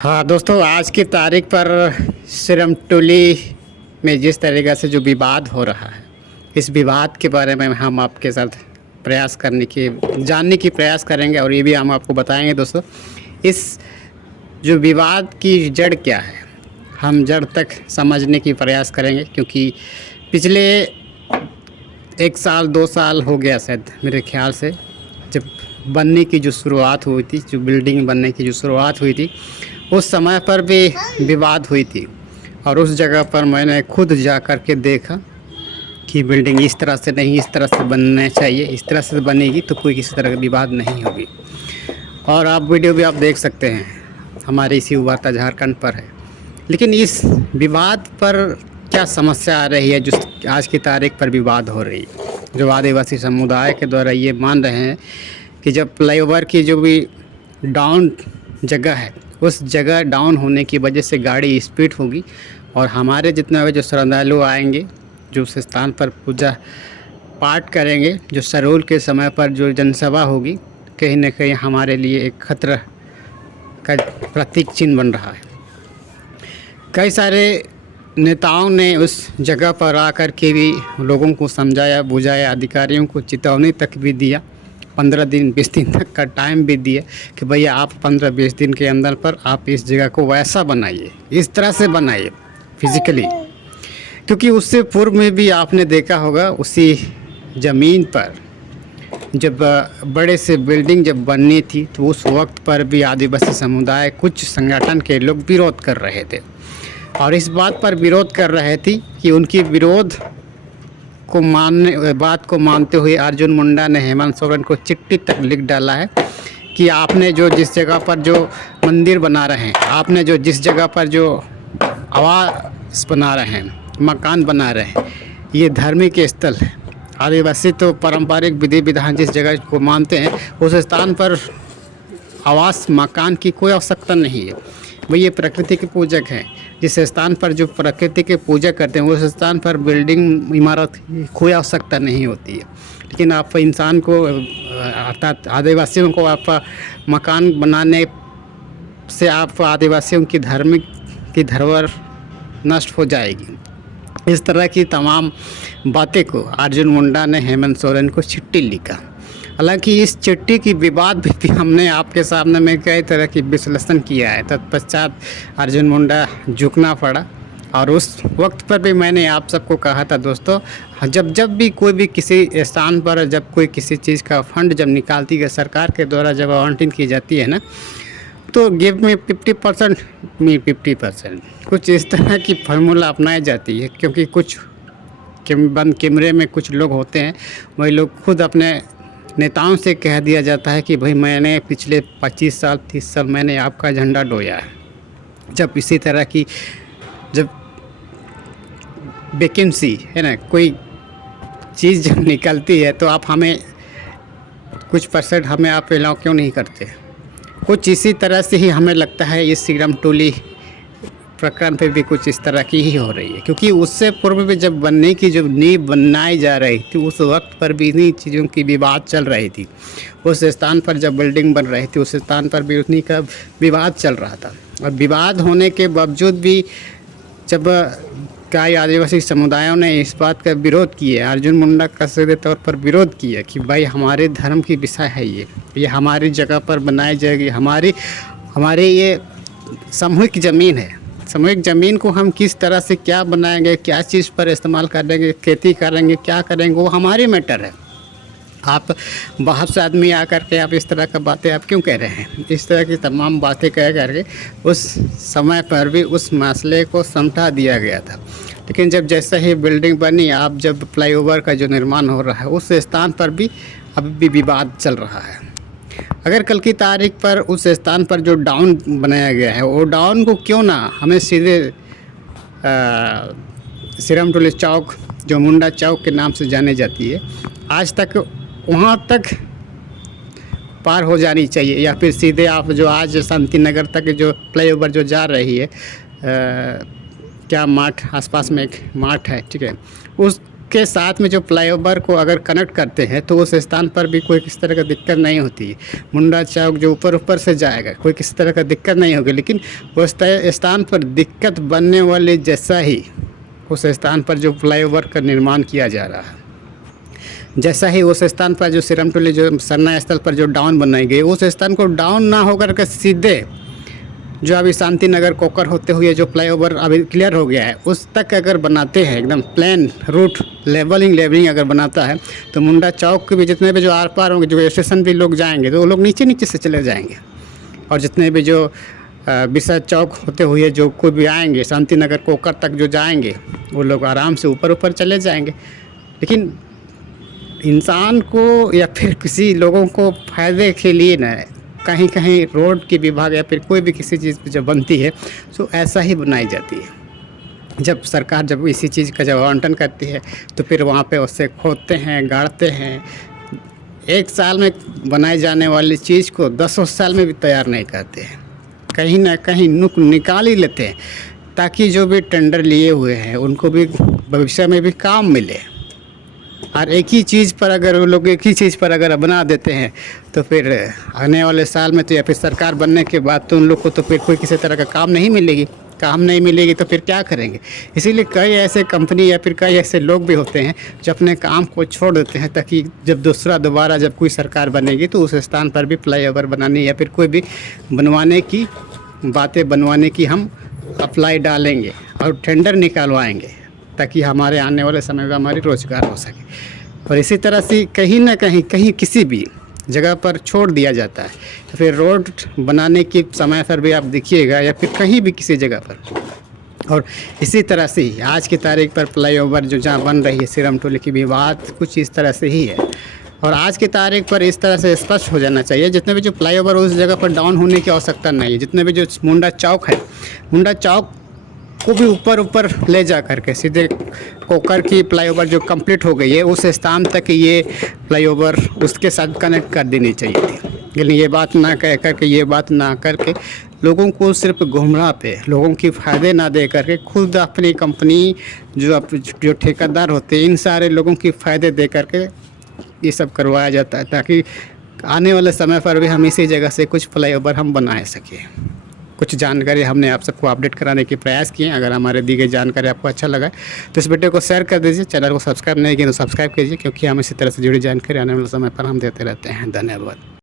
हाँ दोस्तों, आज की तारीख पर सिरमटोली में जिस तरीक़े से जो विवाद हो रहा है, इस विवाद के बारे में हम आपके साथ जानने की प्रयास करेंगे और ये भी हम आपको बताएंगे दोस्तों, इस जो विवाद की जड़ क्या है, हम जड़ तक समझने की प्रयास करेंगे। क्योंकि पिछले 1 साल 2 साल हो गया शायद मेरे ख्याल से, जब बनने की जो शुरुआत हुई थी, जो बिल्डिंग बनने की जो शुरुआत हुई थी, उस समय पर भी विवाद हुई थी। और उस जगह पर मैंने खुद जा कर के देखा कि बिल्डिंग इस तरह से नहीं, इस तरह से बनना चाहिए, इस तरह से बनेगी तो कोई किसी तरह का विवाद नहीं होगी। और आप वीडियो भी आप देख सकते हैं, हमारे इसी वार्ता झारखंड पर है। लेकिन इस विवाद पर क्या समस्या आ रही है जो आज की तारीख पर विवाद हो रही है, जो आदिवासी समुदाय के द्वारा ये मान रहे हैं कि जब फ्लाईओवर की जो भी डाउन जगह है, उस जगह डाउन होने की वजह से गाड़ी स्पीड होगी और हमारे जितने भी जो श्रद्धालु आएंगे, जो उस स्थान पर पूजा पाठ करेंगे, जो सरोल के समय पर जो जनसभा होगी, कहीं न कहीं हमारे लिए एक खतरा का प्रतीक चिन्ह बन रहा है। कई सारे नेताओं ने उस जगह पर आकर के भी लोगों को समझाया बुझाया, अधिकारियों को चेतावनी तक भी दिया, 15 दिन 20 दिन तक का टाइम भी दिया कि भैया आप 15-20 दिन के अंदर पर आप इस जगह को वैसा बनाइए, इस तरह से बनाइए फिज़िकली। क्योंकि उससे पूर्व में भी आपने देखा होगा, उसी ज़मीन पर जब बड़े से बिल्डिंग जब बननी थी तो उस वक्त पर भी आदिवासी समुदाय कुछ संगठन के लोग विरोध कर रहे थे। और इस बात पर विरोध कर रहे थे कि उनकी बात को मानते हुए अर्जुन मुंडा ने हेमंत सोरेन को चिट्ठी तक लिख डाला है कि आपने जो जिस जगह पर जो मंदिर बना रहे हैं, आपने जो जिस जगह पर जो आवास बना रहे हैं, मकान बना रहे हैं, ये धार्मिक स्थल है। आदिवासी तो पारंपरिक विधि विधान जिस जगह को मानते हैं, उस स्थान पर आवास मकान की कोई आवश्यकता नहीं है। वही ये प्रकृति के पूजक हैं। जिस स्थान पर जो प्रकृति के पूजा करते हैं, उस स्थान पर बिल्डिंग इमारत की कोई आवश्यकता नहीं होती है। लेकिन आप इंसान को अर्थात आदिवासियों को आप मकान बनाने से आप आदिवासियों की धरोहर नष्ट हो जाएगी। इस तरह की तमाम बातें को अर्जुन मुंडा ने हेमंत सोरेन को चिट्ठी लिखा। हालांकि इस चिट्ठी की विवाद भी हमने आपके सामने में कई तरह की विश्लेषण किया है। तत्पश्चात अर्जुन मुंडा झुकना पड़ा। और उस वक्त पर भी मैंने आप सबको कहा था दोस्तों, जब भी कोई भी किसी स्थान पर जब कोई किसी चीज़ का फंड जब निकालती है सरकार के द्वारा, जब आवंटन की जाती है ना, तो गिव में 50% मी 50%, कुछ इस तरह की फार्मूला अपनाई जाती है। क्योंकि कुछ बंद कमरे में कुछ लोग होते हैं, वही लोग खुद अपने नेताओं से कह दिया जाता है कि भाई मैंने पिछले 25 साल 30 साल मैंने आपका झंडा डोया है। जब इसी तरह की जब वैकेंसी है ना, कोई चीज़ जब निकलती है तो आप हमें कुछ परसेंट हमें आप अलाउ क्यों नहीं करते। कुछ इसी तरह से ही हमें लगता है इस सिरमटोली प्रकरण पे भी कुछ इस तरह की ही हो रही है। क्योंकि उससे पूर्व में जब बनने की जो नींव बनाई जा रही थी, उस वक्त पर भी इन्हीं चीज़ों की विवाद चल रही थी। उस स्थान पर जब बिल्डिंग बन रही थी, उस स्थान पर भी उन्हीं का विवाद चल रहा था। और विवाद होने के बावजूद भी जब कई आदिवासी समुदायों ने इस बात का विरोध किया, अर्जुन मुंडा का सीधे तौर पर विरोध किया कि भाई हमारे धर्म की विषय है, ये हमारी जगह पर बनाई जाएगी, हमारे ये सामूहिक ज़मीन है। सामूहिक ज़मीन को हम किस तरह से क्या बनाएंगे, क्या चीज़ पर इस्तेमाल करेंगे, खेती करेंगे, क्या करेंगे, वो हमारी मैटर है। आप बाहर से आदमी आकर के आप इस तरह का बातें आप क्यों कह रहे हैं। इस तरह की तमाम बातें कह करके उस समय पर भी उस मसले को समझा दिया गया था। लेकिन जब जैसे ही बिल्डिंग बनी, आप जब फ्लाईओवर का जो निर्माण हो रहा है, उस स्थान पर भी अभी भी विवाद चल रहा है। अगर कल की तारीख पर उस स्थान पर जो डाउन बनाया गया है, वो डाउन को क्यों ना हमें सीधे सिरमटोली चौक, जो मुंडा चौक के नाम से जाने जाती है, आज तक वहाँ तक पार हो जानी चाहिए। या फिर सीधे आप जो आज शांति नगर तक जो फ्लाईओवर जो जा रही है, क्या माठ आसपास में एक माठ है, ठीक है, उस के साथ में जो फ्लाईओवर को अगर कनेक्ट करते हैं तो उस स्थान पर भी कोई किसी तरह का दिक्कत नहीं होती है। मुंडा चौक जो ऊपर से जाएगा कोई किसी तरह का दिक्कत नहीं होगी, लेकिन उस स्थान पर दिक्कत बनने वाले जैसा ही उस स्थान पर जो फ्लाईओवर का निर्माण किया जा रहा है, जैसा ही उस स्थान पर जो सिरमटोली जो सरना स्थल पर जो डाउन बनाई गई, उस स्थान को डाउन ना होकर के सीधे जो अभी शांति नगर कोकर होते हुए जो फ्लाईओवर अभी क्लियर हो गया है उस तक अगर बनाते हैं, एकदम प्लान रूट लेवलिंग अगर बनाता है, तो मुंडा चौक के भी जितने भी जो आर पार होंगे, जो स्टेशन भी लोग जाएंगे तो वो लोग नीचे से चले जाएंगे, और जितने भी जो बिरसा चौक होते हुए जो कोई भी आएंगे शांति नगर कोकर तक जो जाएंगे वो लोग आराम से ऊपर चले जाएंगे। लेकिन इंसान को या फिर किसी लोगों को फ़ायदे के लिए न कहीं रोड की विभाग या फिर कोई भी किसी चीज़ जब बनती है तो ऐसा ही बनाई जाती है। जब सरकार जब इसी चीज़ का जब आवंटन करती है तो फिर वहाँ पे उससे खोदते हैं, गाड़ते हैं। एक साल में बनाई जाने वाली चीज़ को 10 साल में भी तैयार नहीं करते हैं, कहीं ना कहीं नुक निकाल ही लेते हैं, ताकि जो भी टेंडर लिए हुए हैं उनको भी भविष्य में भी काम मिले। और एक ही चीज़ पर अगर वो लोग एक ही चीज़ पर अगर बना देते हैं तो फिर आने वाले साल में तो या फिर सरकार बनने के बाद तो उन लोग को तो फिर कोई किसी तरह का काम नहीं मिलेगी तो फिर क्या करेंगे। इसीलिए कई ऐसे कंपनी या फिर कई ऐसे लोग भी होते हैं जो अपने काम को छोड़ देते हैं, ताकि जब दोबारा जब कोई सरकार बनेगी तो उस स्थान पर भी फ्लाईओवर बनाने या फिर कोई भी बनवाने की हम अप्लाई डालेंगे और टेंडर निकालवाएंगे, ताकि हमारे आने वाले समय में हमारी रोज़गार हो सके। और इसी तरह से कहीं ना कहीं किसी भी जगह पर छोड़ दिया जाता है, तो फिर रोड बनाने के समय पर भी आप देखिएगा या फिर कहीं भी किसी जगह पर। और इसी तरह से ही आज की तारीख पर फ्लाईओवर जो जहाँ बन रही है सिरमटोली की भी बात कुछ इस तरह से ही है। और आज की तारीख पर इस तरह से स्पष्ट हो जाना चाहिए, जितने भी जो फ्लाईओवर उस जगह पर डाउन होने की आवश्यकता नहीं है। जितने भी जो मुंडा चौक है, मुंडा चौक को भी ऊपर ले जा करके सीधे कोकर की फ्लाईओवर जो कंप्लीट हो गई है उस स्थान तक ये फ्लाईओवर उसके साथ कनेक्ट कर देनी चाहिए थी। लेकिन ये बात ना करके लोगों को सिर्फ गुमराह पे लोगों की फ़ायदे ना दे करके खुद अपनी कंपनी जो ठेकेदार होते हैं इन सारे लोगों की फ़ायदे दे करके ये सब करवाया जाता है, ताकि आने वाले समय पर भी हम इसी जगह से कुछ फ्लाईओवर हम बना सकें। कुछ जानकारी हमने आप सबको अपडेट कराने के प्रयास किए। अगर हमारे दी गई जानकारी आपको अच्छा लगा तो इस वीडियो को शेयर कर दीजिए। चैनल को सब्सक्राइब नहीं किया तो सब्सक्राइब कीजिए, क्योंकि हम इसी तरह से जुड़ी जानकारी आने वाले समय पर हम देते रहते हैं। धन्यवाद।